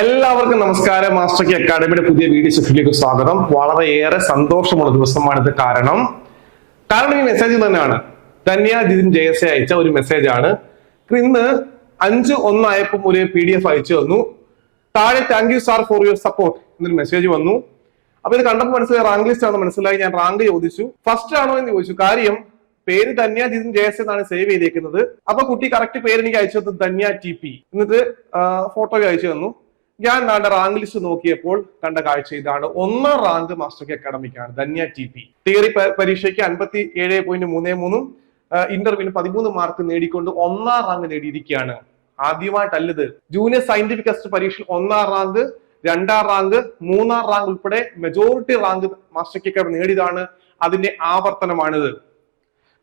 എല്ലാവർക്കും നമസ്കാരം. Master K അക്കാഡമിയുടെ പുതിയ വീഡിയോ സെഷനിലേക്ക് സ്വാഗതം. വളരെയേറെ സന്തോഷമുള്ള ദിവസമാണിത് കാരണം. കാരണം ഈ മെസ്സേജ് തന്നെയാണ്. ധന്യ ജിതിൻ ജയസെ അയച്ച ഒരു മെസ്സേജ് ആണ്. ഇന്ന് അഞ്ച് ഒന്നായപ്പോൾ ഒരു പി ഡി എഫ് അയച്ചു തന്നു. താഴെ thank you sir for your support എന്നൊരു മെസ്സേജ് വന്നു. അപ്പൊ ഇത് കണ്ടപ്പോൾ മനസ്സിലായി റാങ്ക് ലിസ്റ്റ് ആണെന്ന് മനസ്സിലായി. ഞാൻ റാങ്ക് ചോദിച്ചു. ഫസ്റ്റ് ആണോ എന്ന് ചോദിച്ചു. കാര്യം പേര് ധന്യ ജിതിൻ ജയസ് എന്നാണ് സേവ് ചെയ്തേക്കുന്നത്. അപ്പൊ കുട്ടി കറക്റ്റ് പേര് എനിക്ക് അയച്ചു തന്നു ധന്യ ടി പി എന്നിട്ട് ഫോട്ടോ അയച്ചു തന്നു. ഞാൻ നാളെ റാങ്ക് ലിസ്റ്റ് നോക്കിയപ്പോൾ കണ്ട കാഴ്ച ഇതാണ്. ഒന്നാം റാങ്ക് മാസ്റ്റർ കെ അക്കാഡമിക്കാണ് ധന്യ ടി പി തിയറി പരീക്ഷയ്ക്ക് അൻപത്തി ഏഴ് പോയിന്റ് മൂന്ന് മൂന്നും ഇന്റർവ്യൂവിന് പതിമൂന്ന് മാർക്ക് നേടിക്കൊണ്ട് ഒന്നാം റാങ്ക് നേടിയിരിക്കുകയാണ്. ആദ്യമായിട്ടല്ലത്. ജൂനിയർ സയന്റിഫിക് ടെസ്റ്റ് പരീക്ഷയിൽ ഒന്നാം റാങ്ക് രണ്ടാം റാങ്ക് മൂന്നാം റാങ്ക് ഉൾപ്പെടെ majority rank master K academy നേടിയതാണ് അതിന്റെ ആവർത്തനമാണിത്.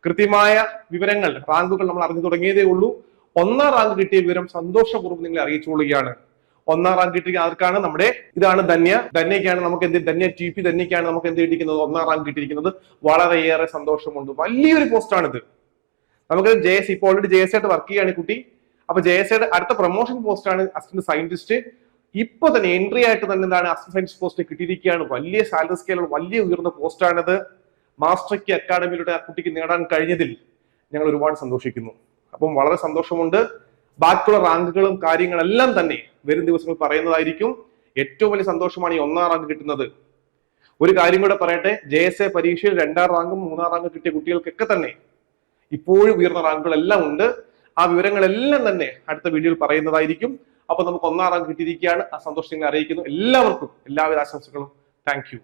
കൃത്യമായ വിവരങ്ങൾ റാങ്കുകൾ നമ്മൾ അറിഞ്ഞു തുടങ്ങിയതേ ഉള്ളൂ. ഒന്നാം റാങ്ക് കിട്ടിയ വിവരം സന്തോഷപൂർവം നിങ്ങളെ അറിയിച്ചുകൊള്ളുകയാണ് ഒന്നാം റാങ്ക് കിട്ടിയിരിക്കുന്നത് ആർക്കാണ് നമ്മുടെ ഇതാണ് ധന്യ. ധന്യക്കാണ് നമുക്ക് എന്ത് ധന്യ ടി പി ധന്യക്കാണ് നമുക്ക് എന്ത് കിട്ടിയിരിക്കുന്നത്? ഒന്നാം റാങ്ക് കിട്ടിയിരിക്കുന്നത്. വളരെയേറെ സന്തോഷമുണ്ട്. വലിയൊരു പോസ്റ്റാണിത്. നമുക്ക് ജെ എസ് ഇപ്പോൾ ഓൾറെഡി ജെ എസ് ആയിട്ട് വർക്ക് ചെയ്യാണ് കുട്ടി. അപ്പൊ ജെ എസ് ആയിട്ട് അടുത്ത പ്രൊമോഷൻ പോസ്റ്റ് ആണ് അസിസ്റ്റന്റ് സയന്റിസ്റ്റ് ഇപ്പൊ തന്നെ എൻട്രി ആയിട്ട് തന്നെ എന്താണ് അസിസ്റ്റന്റ് സയന്റിസ്റ്റ് പോസ്റ്റ് കിട്ടിയിരിക്കുകയാണ്. വലിയ സാലറി സ്കെയിലുള്ള വലിയ ഉയർന്ന പോസ്റ്റാണിത്. മാസ്റ്റർ കി അക്കാഡമിയിലൂടെ ആ കുട്ടിക്ക് നേടാൻ കഴിഞ്ഞതിൽ ഞങ്ങൾ ഒരുപാട് സന്തോഷിക്കുന്നു. അപ്പം വളരെ സന്തോഷമുണ്ട്. ബാക്കിയുള്ള റാങ്കുകളും കാര്യങ്ങളെല്ലാം തന്നെ വരും ദിവസങ്ങൾ പറയുന്നതായിരിക്കും. ഏറ്റവും വലിയ സന്തോഷമാണ് ഈ ഒന്നാം റാങ്ക് കിട്ടുന്നത്. ഒരു കാര്യം കൂടെ പറയട്ടെ. ജെ എസ് എ പരീക്ഷയിൽ രണ്ടാം റാങ്കും മൂന്നാം റാങ്കും കിട്ടിയ കുട്ടികൾക്കൊക്കെ തന്നെ ഇപ്പോഴും ഉയർന്ന റാങ്കുകളെല്ലാം ഉണ്ട്. ആ വിവരങ്ങളെല്ലാം തന്നെ അടുത്ത വീഡിയോയിൽ പറയുന്നതായിരിക്കും. അപ്പൊ നമുക്ക് ഒന്നാം റാങ്ക് കിട്ടിയിരിക്കുകയാണ്. ആ സന്തോഷം നിങ്ങൾ അറിയിക്കുന്നു. എല്ലാവർക്കും എല്ലാവിധ ആശംസകളും. താങ്ക്